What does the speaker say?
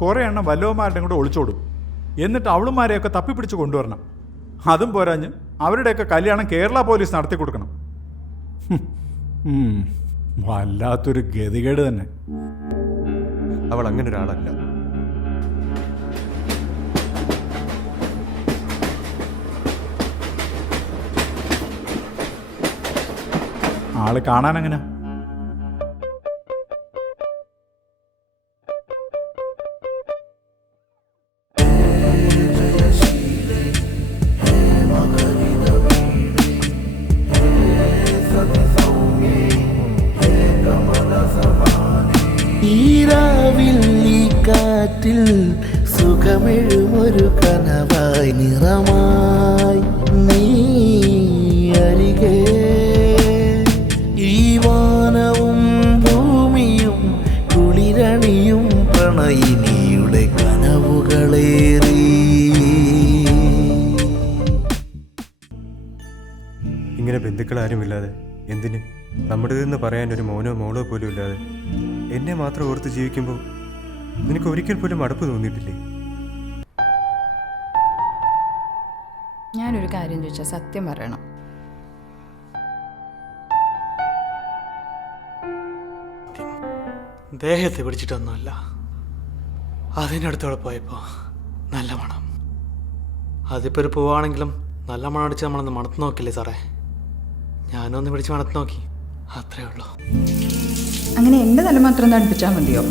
കുറേ എണ്ണം വല്ലവന്മാരുടെയും കൂടെ ഒളിച്ചോടും. എന്നിട്ട് അവളുമാരെയൊക്കെ തപ്പിപ്പിടിച്ച് കൊണ്ടുവരണം. അതും പോരാഞ്ഞ് അവരുടെയൊക്കെ കല്യാണം കേരള പോലീസ് നടത്തി കൊടുക്കണം. വല്ലാത്തൊരു ഗതികേട് തന്നെ. അവൾ അങ്ങനെ ഒരാളല്ല. ആള് കാണാൻ എങ്ങനെ? കാറ്റിൽ സുഖമെഴുമൊരു കനവായി നിറമായി നീ അരികെ ഈ വാനവും ഭൂമിയും കുളിരണിയും പ്രണയിനിയുടെ കനവുകളേറി. ഇങ്ങനെ ബന്ധുക്കളാരുമില്ലാതെ എന്തിന് നമ്മുടേതെന്ന് പറയാൻ ഒരു മോനോ മോളോ പോലും ഇല്ലാതെ എന്നെ മാത്രം ഓർത്ത് ജീവിക്കുമ്പോൾ നിനക്ക് ഒരിക്കൽ പോലും മടുപ്പ് തോന്നിയിട്ടില്ലേ? ഞാനൊരു കാര്യം ചോദിച്ചാൽ സത്യം പറയണം. ദേഹത്തെ പിടിച്ചിട്ടൊന്നുമല്ല, അതിനടുത്തോടെ പോയപ്പോ നല്ല മണം. അതിപ്പോ ഒരു പൂവാണെങ്കിലും നല്ല മണം അടിച്ച് നമ്മളൊന്ന് മണത്ത് നോക്കില്ലേ സാറേ? ഞാനൊന്ന് പിടിച്ച് മണത്ത് നോക്കി, അത്രേ ഉള്ളൂ. അങ്ങനെ എന്റെ തല മാത്രം ഒന്ന് അടുപ്പിച്ചാൽ മതിയോ?